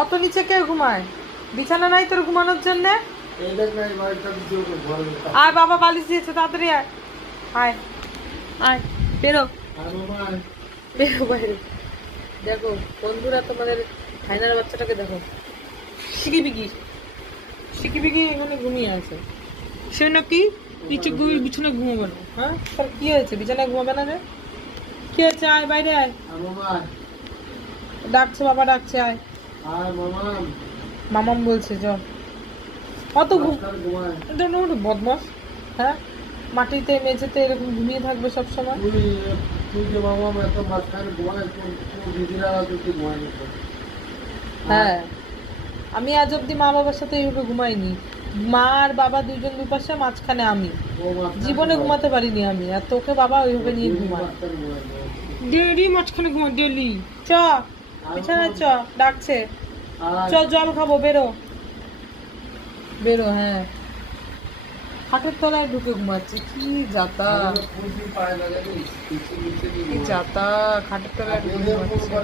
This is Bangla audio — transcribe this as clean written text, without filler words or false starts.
অত নিচে কে ঘুমায়? বিছানা নাই তোর ঘুমানোর জন্য? আয় বাবা বালিশ দিয়েছে, তাড়াতাড়ি আয়। আয় আয়, বেরো বেরো বাইরে। দেখো বন্ধুরা, তোমাদের হাইনার বাচ্চাটাকে দেখো, সিকিবিকি সিকিবিকি এখানে ঘুমিয়ে আছে। সে নাকি নিচে বিছানায় ঘুমাবে না। হ্যাঁ, তোর কি হয়েছে? বিছানায় ঘুমাবে না রে? কি হয়েছে? আয় বাইরে আয়। ডাকছে, বাবা ডাকছে, আয়। মামাম বলছে চল। অত বদমাস। হ্যাঁ, মাটিতে মেঝেতে এরকম ঘুমিয়ে থাকবে সব সময়। হ্যাঁ, আমি আজ অব্দি মা বাবার সাথে এইভাবে ঘুমাইনি। মা আর বাবা দুইজন দুপাশে, মাঝখানে আমি। জীবনে ঘুমাতে পারিনি আমি। আর তোকে বাবা ওইভাবে নিয়ে ঘুমায়। ডেলি মাঝখানে ঘুমা, ডেলি। চ বিছানায় চ, ডাকছে। চ জল খাবো, বেরো বেরো। হ্যাঁ, খাটের তলায় ঢুকে ঘুমাচ্ছে। কি যাতা, কি যাতা, খাটের তলায় ঢুকে ঘুমাচ্ছে।